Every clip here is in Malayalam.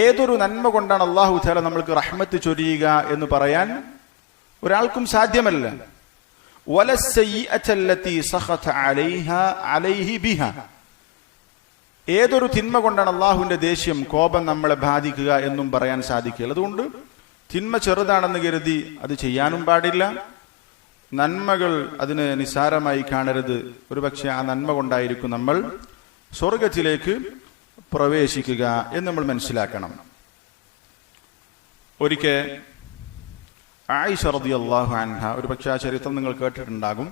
ഏതൊരു നന്മ കൊണ്ടാണ് അല്ലാഹു തആല നമ്മൾക്ക് റഹ്മത്ത് ചൊരിയുക എന്ന് പറയാൻ ഒരാൾക്കും സാധ്യമല്ല. വലസ്സയ്യിഅത്തല്ലതി സഖത അലൈഹി ബിഹാ, ഏതൊരു തിന്മ കൊണ്ടാണ് അള്ളാഹുവിന്റെ ദേഷ്യം, കോപം നമ്മളെ ബാധിക്കുക എന്നും പറയാൻ സാധിക്കില്ല. അതുകൊണ്ട് തിന്മ ചെറുതാണെന്ന് കരുതി അത് ചെയ്യാനും പാടില്ല. നന്മകൾ അതിന് നിസ്സാരമായി കാണരുത്. ഒരുപക്ഷെ ആ നന്മ കൊണ്ടായിരിക്കും നമ്മൾ സ്വർഗത്തിലേക്ക് പ്രവേശിക്കുക എന്ന് നമ്മൾ മനസ്സിലാക്കണം. ഒരിക്കൽ ആയിഷ റളിയല്ലാഹു അൻഹ, ഒരുപക്ഷെ ആ ചരിത്രം നിങ്ങൾ കേട്ടിട്ടുണ്ടാകും.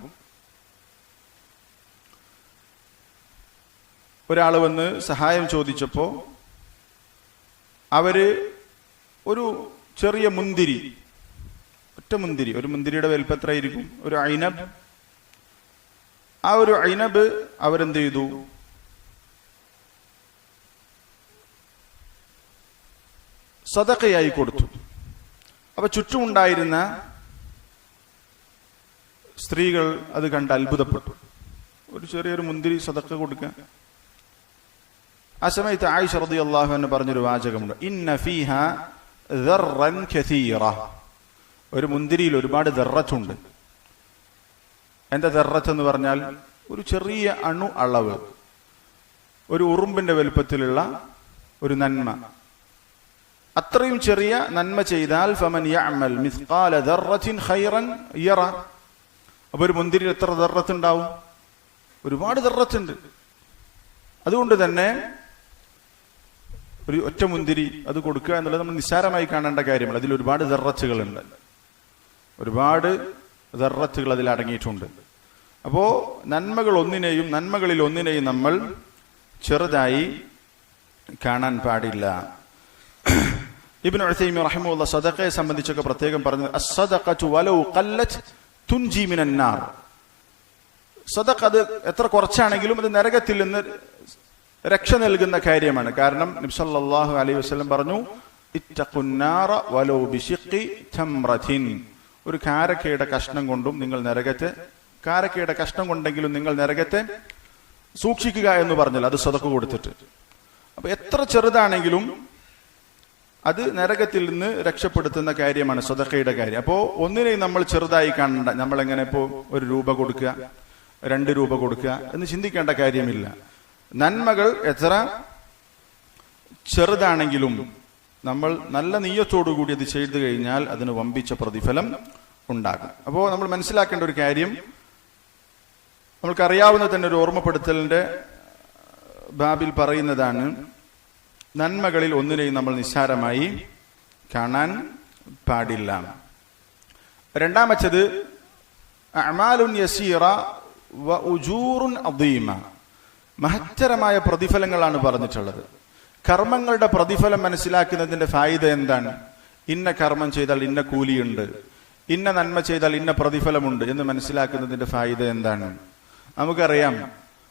ഒരാൾ വന്ന് സഹായം ചോദിച്ചപ്പോ അവര് ഒരു ചെറിയ മുന്തിരി, ഒറ്റ മുന്തിരി, ഒരു മുന്തിരിയുടെ വലിപ്പം എത്രയായിരിക്കും, ഒരു ഐനബ്, ആ ഒരു ഐനബ് അവരെന്ത് ചെയ്തു, സദഖയായി കൊടുത്തു. അപ്പൊ ചുറ്റുമുണ്ടായിരുന്ന സ്ത്രീകൾ അത് കണ്ട് അത്ഭുതപ്പെട്ടു. ഒരു ചെറിയൊരു മുന്തിരി സദഖ കൊടുക്കുക. ആ സമയത്ത് ആയിഷ റളിയല്ലാഹു അൻഹ പറഞ്ഞൊരു വാചകമുണ്ട്, ഇന്ന ഫീഹാ ദർറൻ കസീറ, ഒരു മുന്തിരിയിൽ ഒരുപാട് ദർറത്തുണ്ട്. എന്താ ദർറത്ത് എന്ന് പറഞ്ഞാൽ ഒരു ചെറിയ അണു അളവ്, ഒരു ഉറുമ്പിന്റെ വലുപ്പത്തിലുള്ള ഒരു നന്മ. അത്രയും ചെറിയ നന്മ ചെയ്താൽ ഫമൻ യഅമൽ മിസ്ഖാല ദർറത്തിൻ ഖൈറൻ യറ, അപ്പൊ ഒരു മുന്തിരിയിൽ എത്ര ദർറത്ത് ഉണ്ടാവും, ഒരുപാട് ദർറത്തുണ്ട്. അതുകൊണ്ട് തന്നെ ഒരു ഒറ്റ മുന്തിരി അത് കൊടുക്കുക എന്നുള്ളത് നമ്മൾ നിസ്സാരമായി കാണേണ്ട കാര്യമല്ല. അതിൽ ഒരുപാട് ദർറത്തുകളുണ്ട്, ഒരുപാട് ദർറത്തുകൾ അതിൽ അടങ്ങിയിട്ടുണ്ട്. അപ്പോ നന്മകളിൽ ഒന്നിനെയും നമ്മൾ ചെറുതായി കാണാൻ പാടില്ല. ഇബ്നു ഉസൈമീൻ റഹിമഹുല്ലാഹ് സദഖയെ സംബന്ധിച്ചൊക്കെ പ്രത്യേകം പറഞ്ഞത്, അസ്സദഖതു വലൗ ഖല്ലത് തുൻജി മിനൻ നാർ, സദഖ അത് എത്ര കുറച്ചാണെങ്കിലും അത് നരകത്തിൽ നിന്ന് രക്ഷ നൽകുന്ന കാര്യമാണ്. കാരണം നബി സല്ലല്ലാഹു അലൈഹി വസല്ലം പറഞ്ഞു, ഇത്തഖുന്നാറ വലൗ ബിശിഖി തംറതിൻ, ഒരു കാരക്കയുടെ കഷ്ണം കൊണ്ടും നിങ്ങൾ നരകത്തെ, കാരക്കയുടെ കഷ്ണം കൊണ്ടെങ്കിലും നിങ്ങൾ നരകത്തെ സൂക്ഷിക്കുക എന്ന് പറഞ്ഞല്ലോ, അത് സദഖ കൊടുത്തിട്ട്. അപ്പൊ എത്ര ചെറുതാണെങ്കിലും അത് നരകത്തിൽ നിന്ന് രക്ഷപ്പെടുത്തുന്ന കാര്യമാണ് സദഖയുടെ കാര്യം. അപ്പോ ഒന്നിനെയും നമ്മൾ ചെറുതായി കാണണ്ട. നമ്മളെങ്ങനെ ഇപ്പോ 1 രൂപ കൊടുക്കുക, 2 രൂപ കൊടുക്കുക എന്ന് ചിന്തിക്കേണ്ട കാര്യമില്ല. നന്മകൾ എത്ര ചെറുതാണെങ്കിലും നമ്മൾ നല്ല നീയത്തോടുകൂടി അത് ചെയ്തു കഴിഞ്ഞാൽ അതിന് വമ്പിച്ച പ്രതിഫലം ഉണ്ടാകും. അപ്പോൾ നമ്മൾ മനസ്സിലാക്കേണ്ട ഒരു കാര്യം, നമ്മൾക്കറിയാവുന്ന തന്നെ ഒരു ഓർമ്മപ്പെടുത്തലിന്റെ ബാബിൽ പറയുന്നതാണ്, നന്മകളിൽ ഒന്നിനെയും നമ്മൾ നിസ്സാരമായി കാണാൻ പാടില്ല. രണ്ടാമത്തേത് അഅമാലുൻ യസീറ വ ഉജൂറുൻ അദീമ, മഹത്തരമായ പ്രതിഫലങ്ങളാണ് പറഞ്ഞിട്ടുള്ളത്. കർമ്മങ്ങളുടെ പ്രതിഫലം മനസ്സിലാക്കുന്നതിന്റെ ഫായിദ എന്താണ്? ഇന്ന കർമ്മം ചെയ്താൽ ഇന്ന കൂലിയുണ്ട്, ഇന്ന നന്മ ചെയ്താൽ ഇന്ന പ്രതിഫലമുണ്ട് എന്ന് മനസ്സിലാക്കുന്നതിന്റെ ഫായിദ എന്താണ്? നമുക്കറിയാം,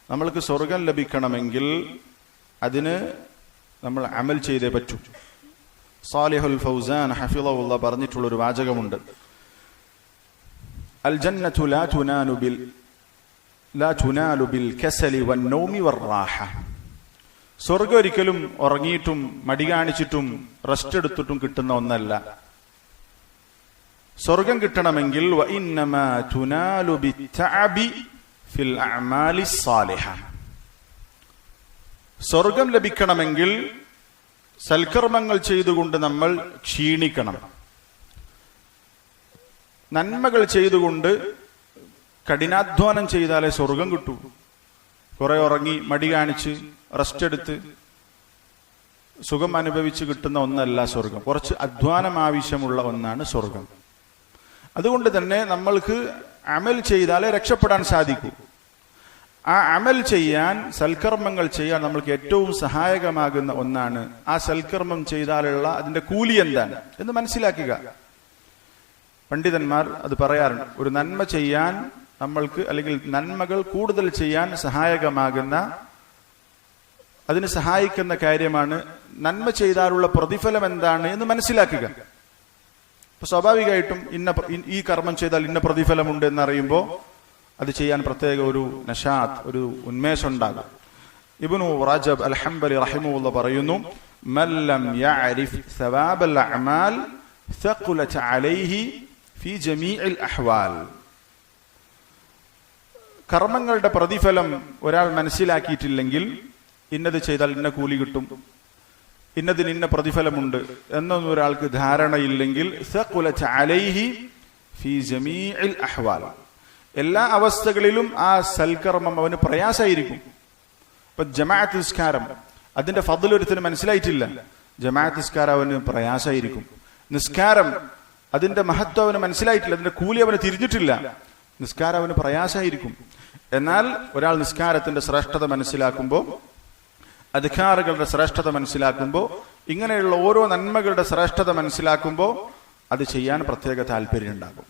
നമ്മൾക്ക് സ്വർഗം ലഭിക്കണമെങ്കിൽ അതിന് നമ്മൾ അമൽ ചെയ്തേ പറ്റൂ. സാലിഹുൽ ഫൗസാൻ ഹഫിളഹുല്ലാഹ് പറഞ്ഞിട്ടുള്ള ഒരു വാചകമുണ്ട്, അൽ ജന്നതു ലാ തുനാലു ബിൽ കസലി വന്നൗമി വറാഹ, സ്വർഗം ഒരിക്കലും ഉറങ്ങിയിട്ടും മടി കാണിച്ചിട്ടും റെസ്റ്റ് എടുത്തിട്ടും കിട്ടുന്ന ഒന്നല്ല. സ്വർഗം കിട്ടണമെങ്കിൽ വ ഇന്നമാ തുനാലു ബിത്തഅബി ഫിൽ അഅമാലി സ്സാലിഹ, സ്വർഗം ലഭിക്കണമെങ്കിൽ സൽക്കർമ്മങ്ങൾ ചെയ്തുകൊണ്ട് നമ്മൾ ക്ഷീണിക്കണം. നന്മകൾ ചെയ്തുകൊണ്ട് കഠിനാധ്വാനം ചെയ്താലേ സ്വർഗം കിട്ടൂ. കുറെ ഉറങ്ങി മടി കാണിച്ച് റെസ്റ്റ് എടുത്ത് സുഖം അനുഭവിച്ച് കിട്ടുന്ന ഒന്നല്ല സ്വർഗം. കുറച്ച് അധ്വാനം ആവശ്യമുള്ള ഒന്നാണ് സ്വർഗം. അതുകൊണ്ട് തന്നെ നമ്മൾക്ക് അമൽ ചെയ്താലേ രക്ഷപ്പെടാൻ സാധിക്കൂ. ആ അമൽ ചെയ്യാൻ, സൽക്കർമ്മങ്ങൾ ചെയ്യാൻ നമ്മൾക്ക് ഏറ്റവും സഹായകമാകുന്ന ഒന്നാണ് ആ സൽക്കർമ്മം ചെയ്താലുള്ള അതിന്റെ കൂലി എന്താണ് എന്ന് മനസ്സിലാക്കുക. പണ്ഡിതന്മാർ അത് പറയാറുണ്ട്, ഒരു നന്മ ചെയ്യാൻ നമ്മൾക്ക്, അല്ലെങ്കിൽ നന്മകൾ കൂടുതൽ ചെയ്യാൻ സഹായകമാകുന്ന, അതിന് സഹായിക്കുന്ന കാര്യമാണ് നന്മ ചെയ്താലുള്ള പ്രതിഫലം എന്താണ് എന്ന് മനസ്സിലാക്കുക. അപ്പൊ സ്വാഭാവികമായിട്ടും ഈ കർമ്മം ചെയ്താൽ ഇന്ന പ്രതിഫലമുണ്ട് എന്നറിയുമ്പോൾ അത് ചെയ്യാൻ പ്രത്യേക ഒരു നശാത്ത്, ഒരു ഉന്മേഷം ഉണ്ടാകും. ഇബ്നു റജബ് അൽ ഹംബലി റഹിമഹുല്ലാഹ് പറയുന്നു, മൻ ലം യഅരിഫ് സവാബൽ അഅമാൽ സഖലത അലൈഹി ഫി ജമീഇൽ അഹ്വാൽ. കർമ്മങ്ങളുടെ പ്രതിഫലം ഒരാൾ മനസ്സിലാക്കിയിട്ടില്ലെങ്കിൽ, ഇന്നത് ചെയ്താൽ ഇന്ന കൂലി കിട്ടും, ഇന്നതിന് ഇന്ന പ്രതിഫലമുണ്ട് എന്നൊന്നും ഒരാൾക്ക് ധാരണയില്ലെങ്കിൽ, സഖലത അലൈഹി ഫി ജമീഇൽ അഹ്വാൽ, എല്ലാ അവസ്ഥകളിലും ആ സൽക്കർമ്മം അവന് പ്രയാസമായിരിക്കും. ഇപ്പൊ ജമാഅത്ത് നിസ്കാരം, അതിന്റെ ഫضل ഒരുത്തിന് മനസ്സിലായിട്ടില്ല, ജമാഅത്ത് നിസ്കാരം അവന് പ്രയാസമായിരിക്കും. നിസ്കാരം, അതിന്റെ മഹത്വം അവന് മനസ്സിലായിട്ടില്ല, അതിന്റെ കൂലി അവന് തിരിഞ്ഞിട്ടില്ല, നിസ്കാരം അവന് പ്രയാസമായിരിക്കും. എന്നാൽ ഒരാൾ നിസ്കാരത്തിന്റെ ശ്രേഷ്ഠത മനസ്സിലാക്കുമ്പോൾ, അദ്കാറുകളുടെ ശ്രേഷ്ഠത മനസ്സിലാക്കുമ്പോൾ, ഇങ്ങനെയുള്ള ഓരോ നന്മകളുടെ ശ്രേഷ്ഠത മനസ്സിലാക്കുമ്പോൾ അത് ചെയ്യാൻ പ്രത്യേക താല്പര്യം ഉണ്ടാകും.